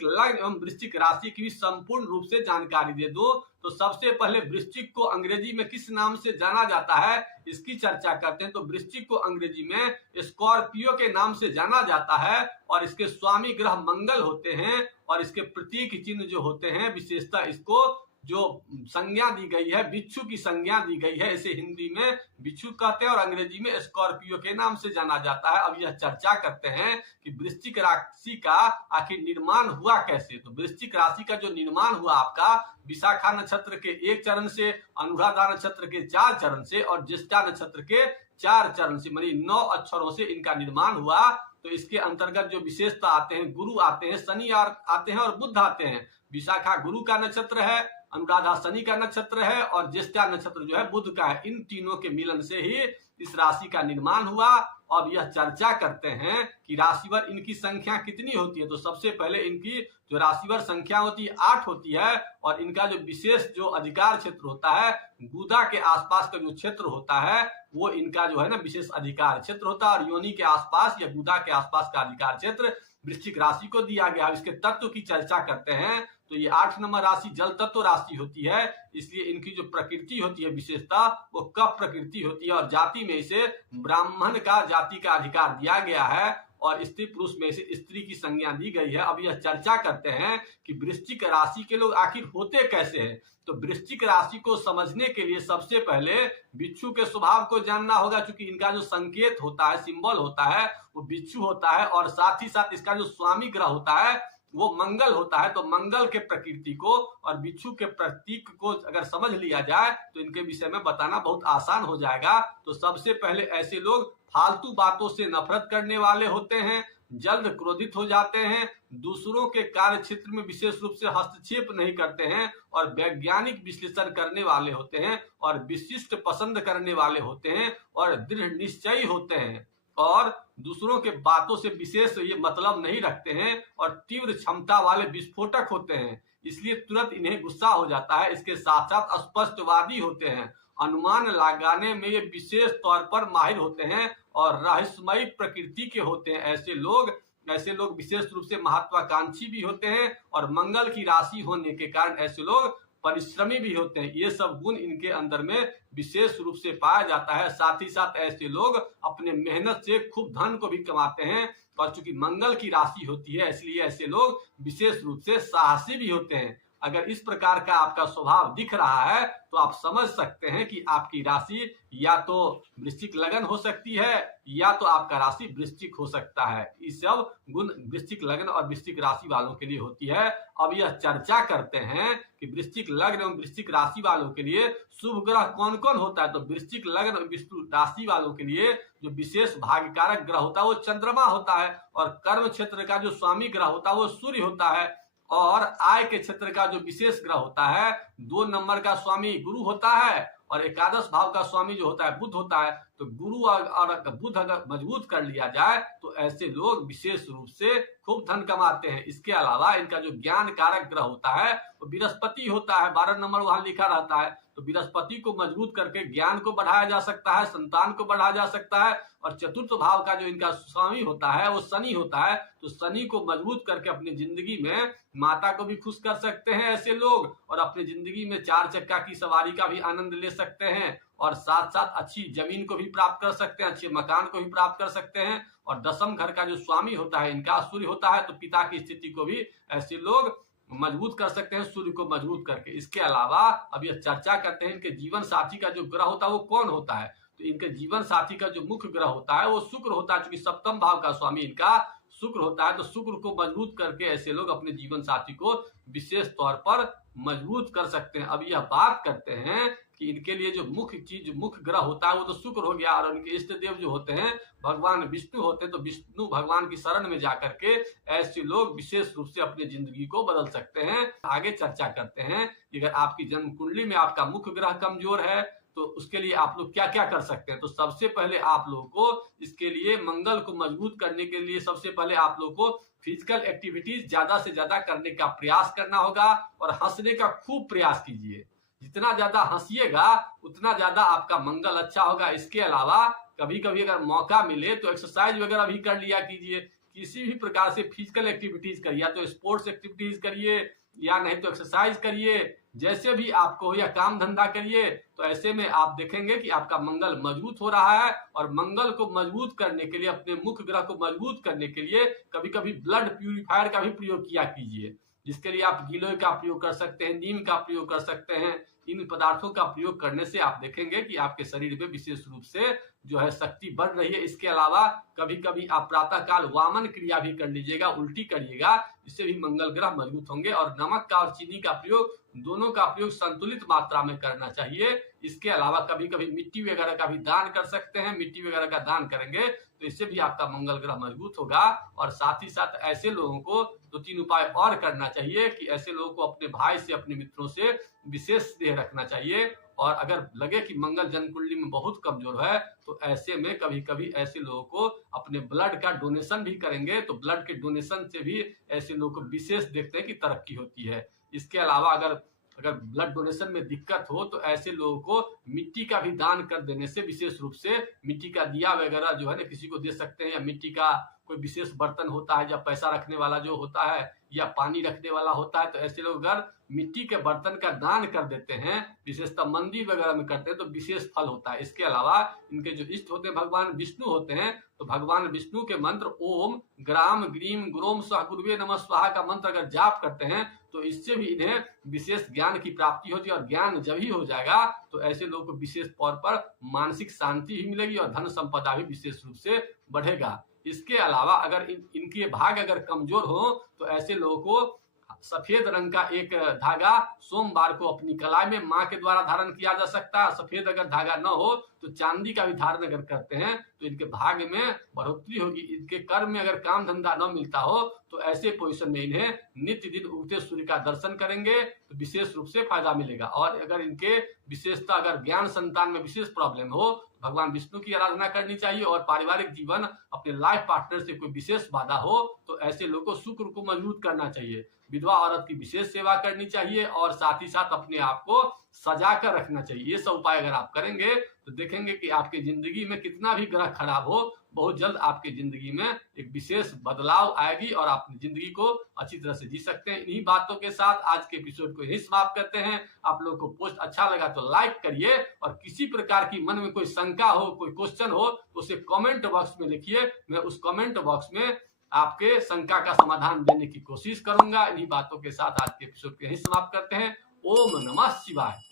वृश्चिक लग्न एवं वृश्चिक राशि की भी संपूर्ण रूप से जानकारी दे दूं, तो सबसे पहले वृश्चिक को अंग्रेजी में किस नाम से जाना जाता है इसकी चर्चा करते हैं। तो वृश्चिक को अंग्रेजी में स्कॉर्पियो के नाम से जाना जाता है और इसके स्वामी ग्रह मंगल होते हैं और इसके प्रतीक चिन्ह जो होते हैं विशेषतः इसको जो संज्ञा दी गई है बिच्छू की संज्ञा दी गई है, इसे हिंदी में बिच्छू कहते हैं और अंग्रेजी में स्कॉर्पियो के नाम से जाना जाता है। अब यह चर्चा करते हैं कि वृश्चिक राशि का आखिर निर्माण हुआ कैसे। तो वृश्चिक राशि का जो निर्माण हुआ आपका विशाखा नक्षत्र के 1 चरण से, अनुराधा नक्षत्र के 4 चरण से और ज्येष्ठा नक्षत्र के 4 चरण से, मानी 9 अक्षरों से इनका निर्माण हुआ। तो इसके अंतर्गत जो विशेषता आते हैं, गुरु आते हैं, शनि आते हैं और बुध आते हैं। विशाखा गुरु का नक्षत्र है, अनुराधा शनि का नक्षत्र है और ज्येष्ठा नक्षत्र जो है बुध का है। इन तीनों के मिलन से ही इस राशि का निर्माण हुआ। अब यह चर्चा करते हैं कि राशिवर इनकी संख्या कितनी होती है। तो सबसे पहले इनकी जो राशिवर संख्या होती है 8 होती है और इनका जो विशेष जो अधिकार क्षेत्र होता है, गुदा के आसपास का जो क्षेत्र होता है वो इनका जो है ना विशेष अधिकार क्षेत्र होता है और योनि के आसपास या गुदा के आसपास का अधिकार क्षेत्र वृश्चिक राशि को दिया गया। इसके तत्व की चर्चा करते हैं। तो ये 8 नंबर राशि जल तत्व राशि होती है, इसलिए इनकी जो प्रकृति होती है विशेषता वो कफ प्रकृति होती है और जाति में इसे ब्राह्मण का जाति का अधिकार दिया गया है और स्त्री पुरुष में से स्त्री की संज्ञा दी गई है। अब यह चर्चा करते हैं कि वृश्चिक राशि के लोग आखिर होते कैसे हैं। तो वृश्चिक राशि को समझने के लिए सबसे पहले बिच्छू के स्वभाव को जानना होगा, क्योंकि इनका जो संकेत होता है, सिंबल होता है वो बिच्छू होता है और साथ ही साथ इसका जो स्वामी ग्रह होता है वो मंगल होता है। तो मंगल के प्रकृति को और बिच्छू के प्रतीक को अगर समझ लिया जाए तो इनके विषय में बताना बहुत आसान हो जाएगा। तो सबसे पहले ऐसे लोग फालतू बातों से नफरत करने वाले होते हैं, जल्द क्रोधित हो जाते हैं, दूसरों के कार्य क्षेत्र में विशेष रूप से हस्तक्षेप नहीं करते हैं और वैज्ञानिक विश्लेषण करने वाले होते हैं और विशिष्ट पसंद करने वाले होते हैं और दृढ़ निश्चयी होते हैं और दूसरों के बातों से विशेष ये मतलब नहीं रखते हैं और तीव्र क्षमता वाले विस्फोटक होते हैं, इसलिए तुरंत इन्हें गुस्सा हो जाता है। इसके साथ साथ स्पष्टवादी होते हैं, अनुमान लगाने में ये विशेष तौर पर माहिर होते हैं और रहस्यमयी प्रकृति के होते हैं। ऐसे लोग विशेष रूप से महत्वाकांक्षी भी होते हैं और मंगल की राशि होने के कारण ऐसे लोग परिश्रमी भी होते हैं। ये सब गुण इनके अंदर में विशेष रूप से पाया जाता है। साथ ही साथ ऐसे लोग अपने मेहनत से खूब धन को भी कमाते हैं और चूंकि मंगल की राशि होती है इसलिए ऐसे लोग विशेष रूप से साहसी भी होते हैं। अगर इस प्रकार का आपका स्वभाव दिख रहा है तो आप समझ सकते हैं कि आपकी राशि या तो वृश्चिक लग्न हो सकती है या तो आपका राशि वृश्चिक हो सकता है। इस सब गुण वृश्चिक लग्न और वृश्चिक राशि वालों के लिए होती है। अब यह चर्चा करते हैं कि वृश्चिक लग्न एवं वृश्चिक राशि वालों के लिए शुभ ग्रह कौन कौन होता है। तो वृश्चिक लग्न और वृश्चिक राशि वालों के लिए जो विशेष भाग्यकारक ग्रह होता है वो चंद्रमा होता है और कर्म क्षेत्र का जो स्वामी ग्रह होता है वो सूर्य होता है और आय के क्षेत्र का जो विशेष ग्रह होता है 2 नंबर का स्वामी गुरु होता है और एकादश भाव का स्वामी जो होता है बुध होता है। तो गुरु और बुध अगर मजबूत कर लिया जाए तो ऐसे लोग विशेष रूप से खूब धन कमाते हैं। इसके अलावा इनका जो ज्ञान कारक ग्रह होता है वो बृहस्पति होता है, 12 नंबर वहां लिखा रहता है। तो बृहस्पति को मजबूत करके ज्ञान को बढ़ाया जा सकता है, संतान को बढ़ाया जा सकता है और चतुर्थ भाव का जो इनका स्वामी होता है वो शनि होता है। तो शनि को मजबूत करके अपनी जिंदगी में माता को भी खुश कर सकते हैं ऐसे लोग और अपनी जिंदगी में 4 चक्का की सवारी का भी आनंद ले सकते हैं और साथ साथ अच्छी जमीन को भी प्राप्त कर सकते हैं, अच्छे मकान को भी प्राप्त कर सकते हैं। और 10वें घर का जो स्वामी होता है इनका सूर्य होता है, तो पिता की स्थिति को भी ऐसे लोग मजबूत कर सकते हैं सूर्य को मजबूत करके। इसके अलावा अब यह चर्चा करते हैं इनके जीवन साथी का जो ग्रह होता है वो कौन होता है। तो इनके जीवन साथी का जो मुख्य ग्रह होता है वो शुक्र होता है, क्योंकि 7वें भाव का स्वामी इनका शुक्र होता है। तो शुक्र को मजबूत करके ऐसे लोग अपने जीवन साथी को विशेष तौर पर मजबूत कर सकते हैं। अब यह बात करते हैं कि इनके लिए जो मुख्य ग्रह होता है वो तो शुक्र हो गया और उनके इष्ट देव जो होते हैं भगवान विष्णु होते हैं। तो विष्णु भगवान की शरण में जाकर के ऐसे लोग विशेष रूप से अपनी जिंदगी को बदल सकते हैं। आगे चर्चा करते हैं कि अगर आपकी जन्म कुंडली में आपका मुख्य ग्रह कमजोर है तो उसके लिए आप लोग क्या क्या कर सकते हैं। तो सबसे पहले आप लोगों को इसके लिए मंगल को मजबूत करने के लिए सबसे पहले आप लोग को फिजिकल एक्टिविटीज ज्यादा से ज्यादा करने का प्रयास करना होगा और हंसने का खूब प्रयास कीजिए। जितना ज्यादा हंसिएगा उतना ज्यादा आपका मंगल अच्छा होगा। इसके अलावा कभी कभी अगर मौका मिले तो एक्सरसाइज वगैरह भी कर लिया कीजिए। किसी भी प्रकार से फिजिकल एक्टिविटीज करिए, या तो स्पोर्ट्स एक्टिविटीज करिए या नहीं तो एक्सरसाइज करिए, जैसे भी आपको हो, या काम धंधा करिए, तो ऐसे में आप देखेंगे कि आपका मंगल मजबूत हो रहा है। और मंगल को मजबूत करने के लिए, अपने मुख्य ग्रह को मजबूत करने के लिए कभी कभी ब्लड प्यूरिफायर का भी प्रयोग किया कीजिए, जिसके लिए आप गिलोय का प्रयोग कर सकते हैं, नीम का प्रयोग कर सकते हैं। इन पदार्थों का प्रयोग करने से आप देखेंगे कि आपके शरीर में विशेष रूप से जो है शक्ति बढ़ रही है। इसके अलावा कभी कभी आप प्रातः काल वामन क्रिया भी कर लीजिएगा, उल्टी करिएगा, इससे भी मंगल ग्रह मजबूत होंगे। और नमक का और चीनी का प्रयोग, दोनों का प्रयोग संतुलित मात्रा में करना चाहिए। इसके अलावा कभी कभी मिट्टी वगैरह का भी दान कर सकते हैं, मिट्टी वगैरह का दान करेंगे तो इससे भी आपका मंगल ग्रह मजबूत होगा। और साथ ही साथ ऐसे लोगों को 2-3 उपाय और करना चाहिए कि ऐसे लोगों को अपने भाई से, अपने मित्रों से विशेष स्नेह रखना चाहिए। और अगर लगे कि मंगल जन्म कुंडली में बहुत कमजोर है तो ऐसे में कभी कभी ऐसे लोगों को अपने ब्लड का डोनेशन भी करेंगे, तो ब्लड के डोनेशन से भी ऐसे लोगों को विशेष देखते हैं कि तरक्की होती है। इसके अलावा अगर ब्लड डोनेशन में दिक्कत हो तो ऐसे लोगों को मिट्टी का भी दान कर देने से, विशेष रूप से मिट्टी का दिया वगैरह जो है ना किसी को दे सकते हैं, या मिट्टी का कोई विशेष बर्तन होता है, या पैसा रखने वाला जो होता है, या पानी रखने वाला होता है, तो ऐसे लोग अगर मिट्टी के बर्तन का दान कर देते हैं, विशेषतः मंदिर वगैरह में करते हैं, तो विशेष फल होता है। इसके अलावा इनके जो इष्ट होते हैं भगवान विष्णु होते हैं, तो भगवान विष्णु के मंत्र ओम ग्राम ग्रीम ग्रोम स्वाहा गुरुवे नमः स्वाहा का मंत्र अगर जाप करते हैं तो इससे भी इन्हें विशेष ज्ञान की प्राप्ति होती है। और ज्ञान जब ही हो जाएगा तो ऐसे लोगों को विशेष तौर पर मानसिक शांति भी मिलेगी और धन संपदा भी विशेष रूप से बढ़ेगा। इसके अलावा अगर इनके भाग अगर कमजोर हो तो ऐसे लोगों को सफेद रंग का एक धागा सोमवार को अपनी कलाई में मां के द्वारा धारण किया जा सकता है। सफेद अगर धागा न हो तो चांदी का भी धारण अगर करते हैं तो इनके भाग्य में बढ़ोतरी होगी। इनके कर्म में अगर काम धंधा न मिलता हो तो ऐसे पोजीशन में इन्हें नित्य दिन उगते सूर्य का दर्शन करेंगे तो विशेष रूप से फायदा मिलेगा। और अगर इनके विशेषता अगर ज्ञान संतान में विशेष प्रॉब्लम हो, भगवान विष्णु की आराधना करनी चाहिए। और पारिवारिक जीवन, अपने लाइफ पार्टनर से कोई विशेष बाधा हो तो ऐसे लोगों को शुक्र को मजबूत करना चाहिए, विधवा औरत की विशेष सेवा करनी चाहिए, और साथ ही साथ अपने आप को सजा कर रखना चाहिए। ये सब उपाय अगर आप करेंगे तो देखेंगे कि आपके जिंदगी में कितना भी ग्रह खराब हो, बहुत जल्द आपके जिंदगी में एक विशेष बदलाव आएगी और आप जिंदगी को अच्छी तरह से जी सकते हैं। इन्हीं बातों के साथ आज के एपिसोड को यही समाप्त करते हैं। आप लोगों को पोस्ट अच्छा लगा तो लाइक करिए, और किसी प्रकार की मन में कोई शंका हो, कोई क्वेश्चन हो तो उसे कमेंट बॉक्स में लिखिए। मैं उस कमेंट बॉक्स में आपके शंका का समाधान देने की कोशिश करूंगा। इन्हीं बातों के साथ आज के एपिसोड को यही समाप्त करते हैं। ओम नमः शिवाय।